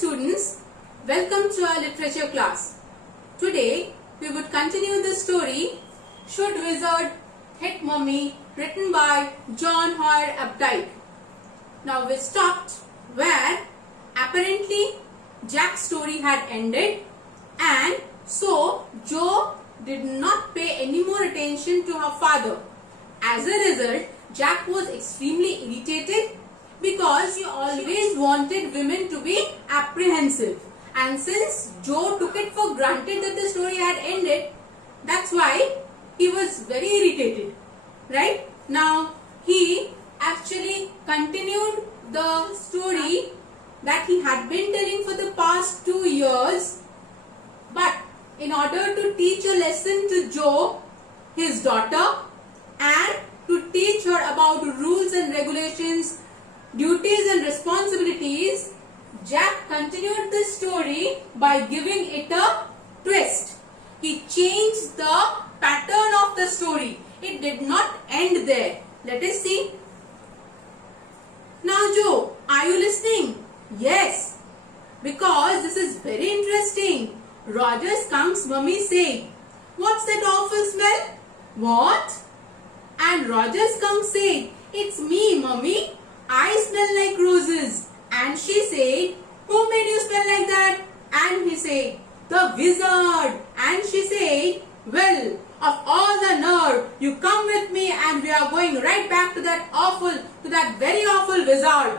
students, welcome to our literature class. Today we would continue the story Should Wizard Hit Mummy, written by John Hoyer Updike. Now we stopped where apparently Jack's story had ended, and so Jo did not pay any more attention to her father. As a result, Jack was extremely irritated because he always wanted women to be apprehensive, and since Jo took it for granted that the story had ended, that's why he was very irritated. Right? Now he actually continued the story that he had been telling for the past 2 years, but in order to teach a lesson to Jo, his daughter, and to teach her about rules and regulations, duties and responsibilities, Jack continued the story by giving it a twist. He changed the pattern of the story. It did not end there. Let us see. Now Jo, are you listening? Yes, because this is very interesting. Roger Skunk's mummy said, "What's that awful smell?" "What?" And Roger Skunk said, "It's me, mummy. I smell like roses." And she said, "Who made you smell like that?" And he said, "The wizard." And she said, "Well, of all the nerve, you come with me and we are going right back to that very awful wizard."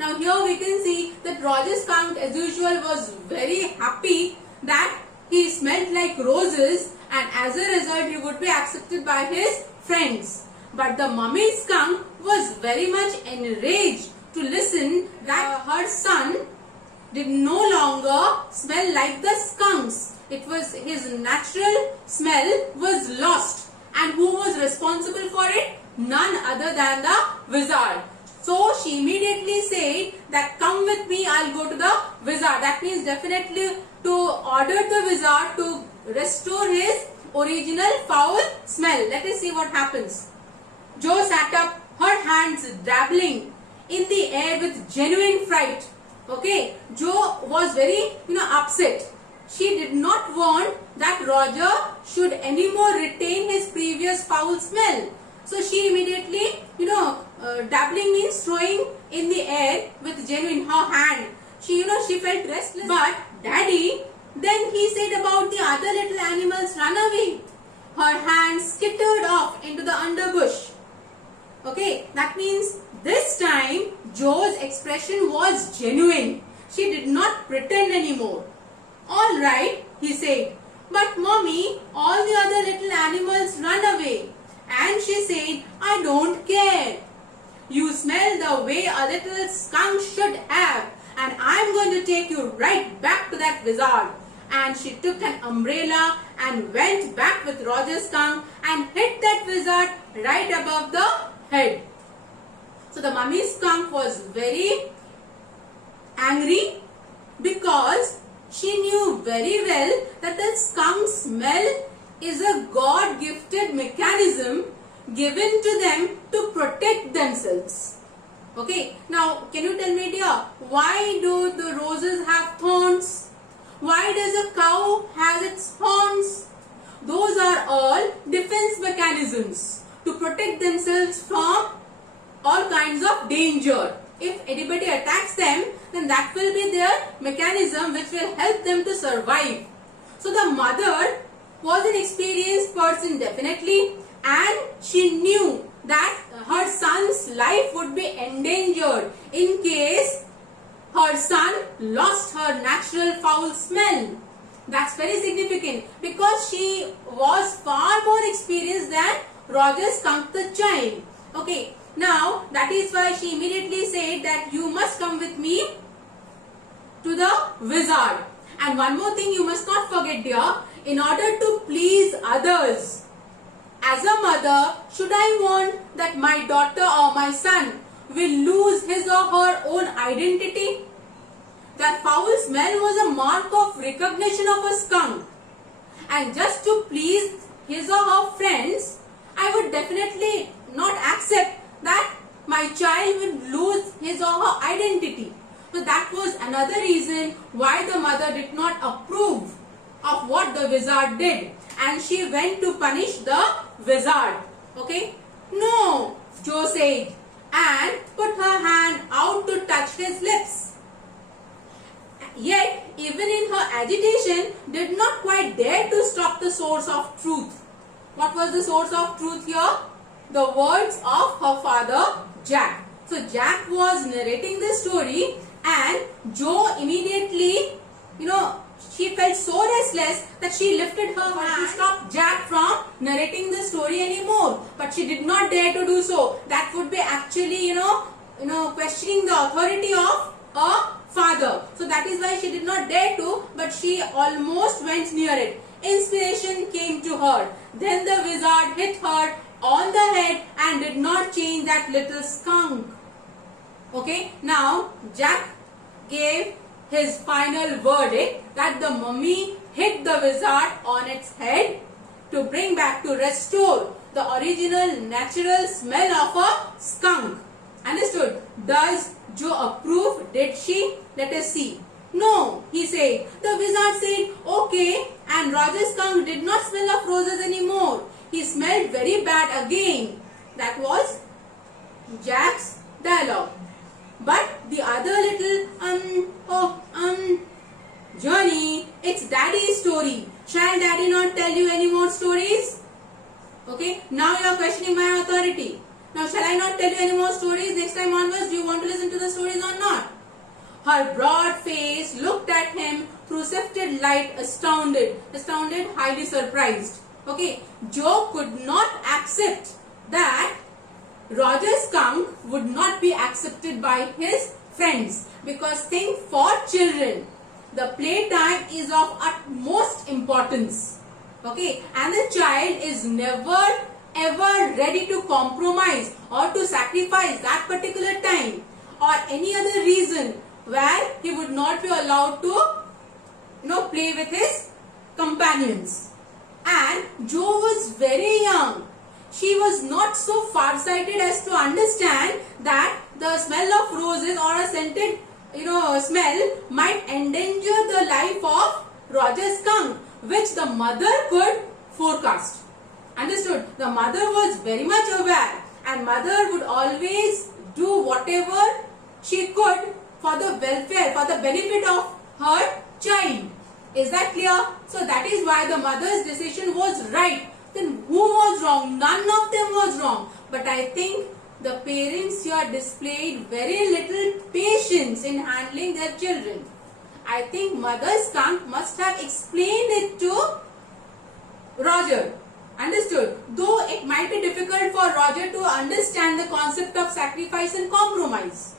Now here we can see that Roger Skunk as usual was very happy that he smelled like roses, and as a result he would be accepted by his friends. But the mummy skunk was very much enraged to listen that her son did no longer smell like the skunks. It was his natural smell was lost, and who was responsible for it? None other than the wizard. So she immediately said that, "Come with me, I'll go to the wizard." That means definitely to order the wizard to restore his original foul smell. Let us see what happens. Jo sat up, her hands dabbling in the air with genuine fright. Okay, Jo was very upset. She did not want that Roger should anymore retain his previous foul smell. So she immediately, dabbling means throwing in the air with genuine her hand. She felt restless. But Daddy, then he said about the other little animals run away. Her hands skittered off into the underbush. Okay, that means this time Jo's expression was genuine. She did not pretend anymore. "All right," he said, "but Mommy, all the other little animals run away." And she said, "I don't care. You smell the way a little skunk should have, and I'm going to take you right back to that wizard." And she took an umbrella and went back with Roger Skunk and hit that wizard right above the head. So the mummy skunk was very angry because she knew very well that the skunk smell is a God-gifted mechanism given to them to protect themselves. Okay, now can you tell me, dear, why do the roses have thorns? Why does a cow have its horns? Those are all defense mechanisms to protect themselves from all kinds of danger. If anybody attacks them, then that will be their mechanism which will help them to survive. So the mother was an experienced person definitely, and she knew that her son's life would be endangered in case her son lost her natural foul smell. That's very significant because she was far more experienced than Roger Skunk the child. Okay, now that is why she immediately said that you must come with me to the wizard. And one more thing you must not forget, dear, in order to please others, as a mother, should I want that my daughter or my son will lose his or her own identity? That foul smell was a mark of recognition of a skunk. And just to please his or her friends, I would definitely not accept that my child will lose his or her identity. So So that was another reason why the mother did not approve of what the wizard did, and she went to punish the wizard. Okay? No, Jo said, and put her hand out to touch his lips. Yet, even in her agitation, did not quite dare to stop the source of truth. What was the source of truth here? The words of her father, Jack. So, Jack was narrating the story, and Jo immediately, she felt so restless that she lifted her hand to stop Jack from narrating the story anymore. But she did not dare to do so. That would be actually, questioning the authority of a father. So that is why she did not dare to, but she almost went near it. Inspiration came to her. Then the wizard hit her on the head and did not change that little skunk. Okay, now Jack gave his final verdict that the mummy hit the wizard on its head to bring back, to restore the original natural smell of a skunk. Understood? Does Jo approve? Did she? Let us see. No, he said. The wizard said, okay, and Roger's skunk did not smell of roses anymore. He smelled very bad again. That was Jack's dialogue. But the other little Johnny, it's Daddy's story. Shall Daddy not tell you any more stories? Okay, now you are questioning my authority. Now shall I not tell you any more stories? Next time onwards, do you want to listen to the stories or not? Her broad face looked at him through sifted light, astounded, highly surprised. Okay, Jo could not accept that Roger's skunk would not be accepted by his friends, because think, for children, the playtime is of utmost importance. Okay, and the child is never ever ready to compromise or to sacrifice that particular time or any other reason where he would not be allowed to play with his companions. And Jo was very young. She was not so far-sighted as to understand that the smell of roses or a scented smell might endanger the life of Roger's skunk, which the mother could forecast. Understood? The mother was very much aware, and mother would always do whatever she could for the welfare, for the benefit of her child. Is that clear? So that is why the mother's decision was right. Then who was wrong? None of them was wrong. But I think the parents here displayed very little patience in handling their children. I think mother skunk must have explained it to Roger. Understood? Though it might be difficult for Roger to understand the concept of sacrifice and compromise.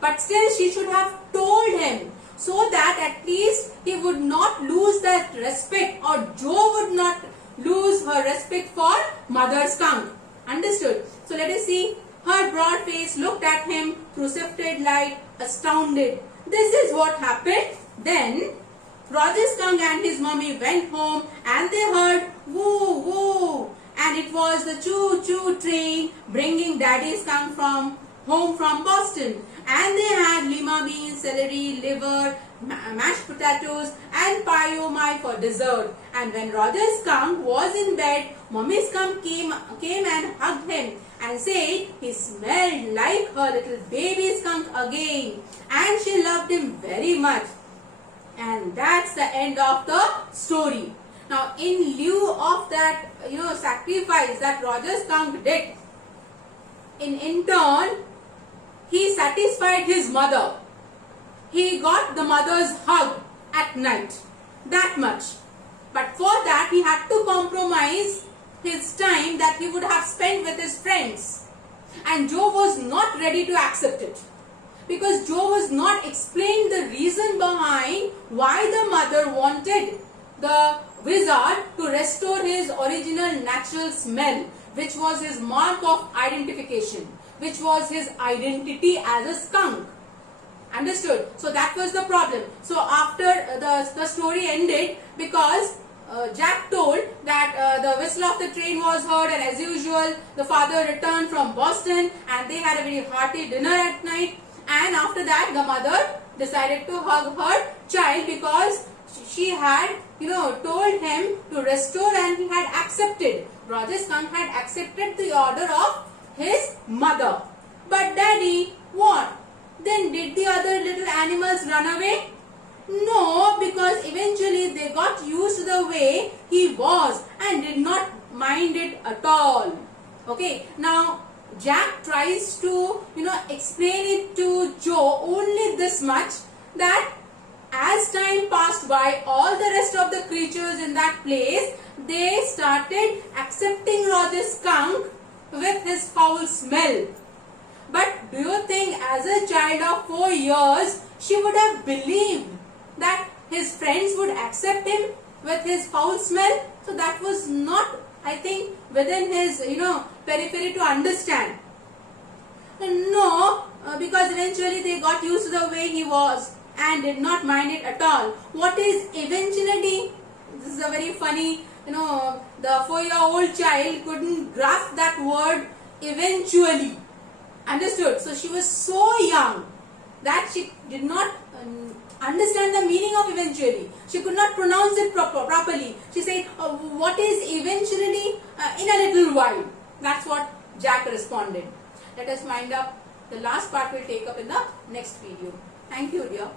But still she should have told him, so that at least he would not lose that respect, or Jo would not lose her respect for mother skunk. Understood? So let us see. Her broad face looked at him through sifted light, astounded. This is what happened. Then Roger skunk and his mummy went home, and they heard woo woo, and it was the choo choo train bringing Daddy skunk home from Boston. And they had lima beans, celery, liver, mashed potatoes and pie oh my for dessert. And when Roger skunk was in bed, Mummy skunk came and hugged him and said he smelled like her little baby skunk again, and she loved him very much. And that's the end of the story. Now in lieu of that sacrifice that Roger skunk did, in turn he satisfied his mother. He got the mother's hug at night. That much. But for that he had to compromise his time that he would have spent with his friends. And Jo was not ready to accept it. Because Jo was not explained the reason behind why the mother wanted the wizard to restore his original natural smell, which was his mark of identification, which was his identity as a skunk. Understood? So that was the problem. So after the story ended, because Jack told that the whistle of the train was heard, and as usual the father returned from Boston and they had a very hearty dinner at night, And after that, the mother decided to hug her child because she had, told him to restore, and he had accepted. Roger skunk had accepted the order of his mother. But daddy, what? Then did the other little animals run away? No, because eventually they got used to the way he was and did not mind it at all. Okay, now Jack tries to, explain it to Joe only this much, that as time passed by, all the rest of the creatures in that place, they started accepting Roger skunk with his foul smell. But do you think as a child of 4 years, she would have believed that his friends would accept him with his foul smell? So that was not, I think, within his, periphery to understand. No, because eventually they got used to the way he was and did not mind it at all. What is eventuality? This is a very funny, the 4-year-old child couldn't grasp that word eventually. Understood? So she was so young that she did not understand the meaning of eventually. She could not pronounce it properly. She said, what is eventually? In a little while. That's what Jack responded. Let us wind up. The last part we'll take up in the next video. Thank you, dear.